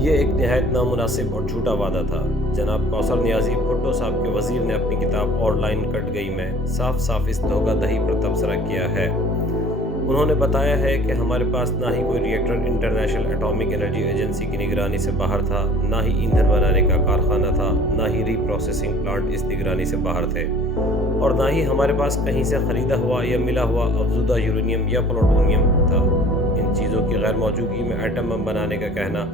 یہ ایک نہایت نامناسب اور جھوٹا وعدہ تھا۔ جناب کوثر نیازی بھٹو صاحب کے وزیر نے اپنی کتاب اور لائن کٹ گئی میں صاف صاف اس دھوکہ دہی پر تبصرہ کیا ہے۔ انہوں نے بتایا ہے کہ ہمارے پاس نہ ہی کوئی reactor international atomic energy agency کی نگرانی سے باہر تھا، نہ ہی ایندھن بنانے کا کارخانہ تھا، نہ ہی ری پروسیسنگ پلانٹ اس نگرانی سے باہر تھے، اور نہ ہی ہمارے پاس کہیں سے خریدا ہوا یا ملا ہوا افزودہ یورینیم یا پلوٹونیم تھا۔ ان چیزوں کی غیر موجودگی میں ایٹم بم بنانے کا کہنا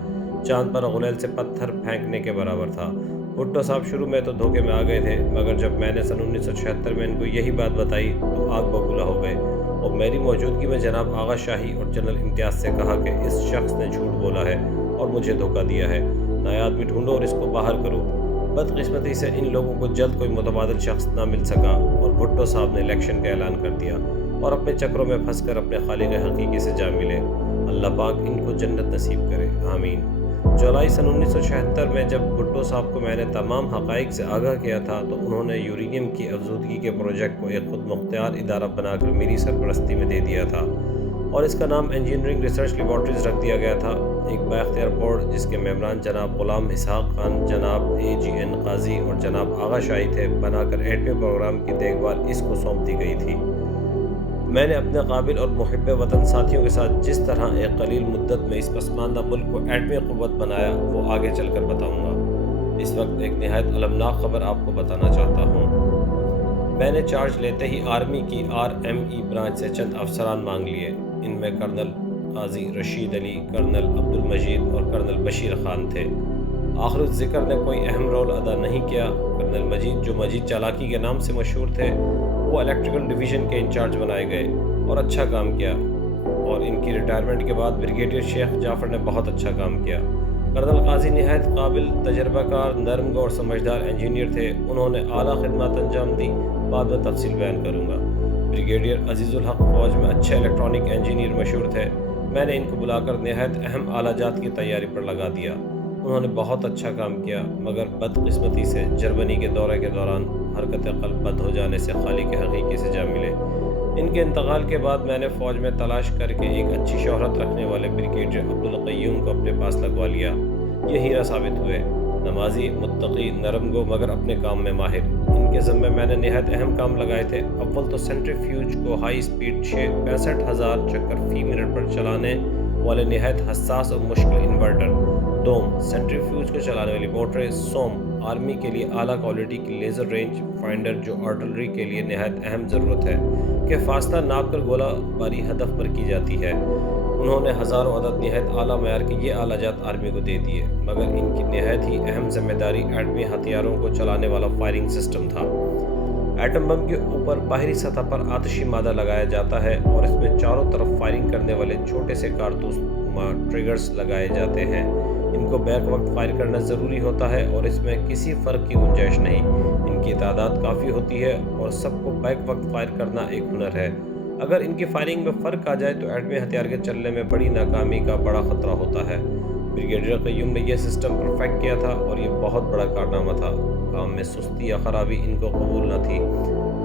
چاند پر غلیل سے پتھر پھینکنے کے برابر تھا۔ بھٹو صاحب شروع میں تو دھوکے میں آ گئے تھے، مگر جب میں نے سن 1976 میں ان کو یہی بات بتائی تو آگ ببولا ہو گئے اور میری موجودگی میں جناب آغا شاہی اور جنرل امتیاز سے کہا کہ اس شخص نے جھوٹ بولا ہے اور مجھے دھوکہ دیا ہے، نیا آدمی ڈھونڈو اور اس کو باہر کرو۔ بدقسمتی سے ان لوگوں کو جلد کوئی متبادل شخص نہ مل سکا اور بھٹو صاحب نے الیکشن کا اعلان کر دیا اور اپنے چکروں میں پھنس کر اپنے خالق حقیقی سے جا ملے۔ اللہ پاک ان کو جنت نصیب کرے، آمین۔ جولائی سن 1976 میں جب بھٹو صاحب کو میں نے تمام حقائق سے آگاہ کیا تھا تو انہوں نے یورینیم کی افزودگی کے پروجیکٹ کو ایک خود مختار ادارہ بنا کر میری سرپرستی میں دے دیا تھا اور اس کا نام انجینئرنگ ریسرچ لیبارٹریز رکھ دیا گیا تھا۔ ایک بااختیار بورڈ جس کے ممبران جناب غلام اسحاق خان، جناب AGN قاضی اور جناب آغا شاہی تھے، بنا کر ایٹمی پروگرام کی دیکھ بھال اس کو سونپ دی گئی تھی۔ میں نے اپنے قابل اور محب وطن ساتھیوں کے ساتھ جس طرح ایک قلیل مدت میں اس پسماندہ ملک کو ایٹمی قوت بنایا وہ آگے چل کر بتاؤں گا۔ اس وقت ایک نہایت المناک خبر آپ کو بتانا چاہتا ہوں۔ میں نے چارج لیتے ہی آرمی کی RME برانچ سے چند افسران مانگ لیے۔ ان میں کرنل قاضی رشید علی، کرنل عبدالمجید اور کرنل بشیر خان تھے۔ آخر الذکر نے کوئی اہم رول ادا نہیں کیا۔ کرنل مجید، جو مجید چالاکی کے نام سے مشہور تھے، وہ الیکٹریکل ڈویژن کے انچارج بنائے گئے اور اچھا کام کیا، اور ان کی ریٹائرمنٹ کے بعد بریگیڈیئر شیخ جعفر نے بہت اچھا کام کیا۔ کرنل قاضی نہایت قابل، تجربہ کار، نرم گو اور سمجھدار انجینئر تھے۔ انہوں نے اعلیٰ خدمات انجام دی، بعد میں تفصیل بیان کروں گا۔ بریگیڈیئر عزیز الحق فوج میں اچھے الیکٹرانک انجینئر مشہور تھے۔ میں نے ان کو بلا کر نہایت اہم آلہ جات کی تیاری پر لگا دیا۔ انہوں نے بہت اچھا کام کیا، مگر بدقسمتی سے جرمنی کے دورے کے دوران حرکت قلب بند ہو جانے سے خالق حقیقی سے جا ملے۔ ان کے انتقال کے بعد میں نے فوج میں تلاش کر کے ایک اچھی شہرت رکھنے والے بریگیڈیئر عبدالقیوم کو اپنے پاس لگوا لیا۔ یہ ہیرا ثابت ہوئے، نمازی، متقی، نرم گو مگر اپنے کام میں ماہر۔ ان کے ذمے میں نے نہایت اہم کام لگائے تھے۔ اول تو سینٹریفیوج کو ہائی سپیڈ 65,000 چکر فی منٹ پر چلانے والے نہایت حساس اور مشکل انورٹر۔ دوم، سینٹریفیوج کو چلانے والی موٹریں۔ سوم، آرمی کے لیے اعلیٰ کوالٹی کی لیزر رینج فائنڈر جو آرٹلری کے لیے نہایت اہم ضرورت ہے کہ فاصلہ ناپ کر گولہ باری ہدف پر کی جاتی ہے۔ انہوں نے ہزاروں عدد نہایت اعلیٰ معیار کے یہ آلہ جات آرمی کو دے دیے، مگر ان کی نہایت ہی اہم ذمہ داری ایٹمی ہتھیاروں کو چلانے والا فائرنگ سسٹم تھا۔ ایٹم بم کے اوپر باہری سطح پر آتشی مادہ لگایا جاتا ہے اور اس میں چاروں طرف فائرنگ کرنے والے چھوٹے سے کارتوس ٹریگرز لگائے جاتے ہیں۔ ان کو بیک وقت فائر کرنا ضروری ہوتا ہے اور اس میں کسی فرق کی گنجائش نہیں۔ ان کی تعداد کافی ہوتی ہے اور سب کو بیک وقت فائر کرنا ایک ہنر ہے۔ اگر ان کی فائرنگ میں فرق آ جائے تو ایٹمی ہتھیار کے چلنے میں بڑی ناکامی کا بڑا خطرہ ہوتا ہے۔ بریگیڈیئر قیوم نے یہ سسٹم پرفیکٹ کیا تھا اور یہ بہت بڑا کارنامہ تھا۔ کام میں سستی یا خرابی ان کو قبول نہ تھی۔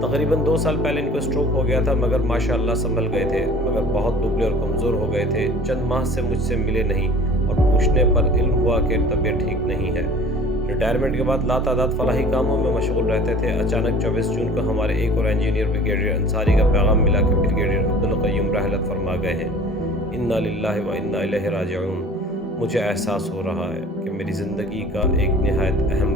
تقریباً 2 سال پہلے ان کو اسٹروک ہو گیا تھا، مگر ماشاءاللہ سنبھل گئے تھے، مگر بہت دبلے اور کمزور ہو گئے تھے۔ چند ماہ سے مجھ سے ملے نہیں اور پوچھنے پر علم ہوا کہ طبیعت ٹھیک نہیں ہے۔ ریٹائرمنٹ کے بعد لاتعداد فلاحی کاموں میں مشغول رہتے تھے۔ اچانک 24 جون کو ہمارے ایک اور انجینئر بریگیڈیئر انصاری کا پیغام ملا کہ بریگیڈیئر عبدالقیوم رحلت فرما گئے ہیں۔ انا للہ و انا الیہ راجعون۔ مجھے احساس ہو رہا ہے کہ میری زندگی کا ایک نہایت اہم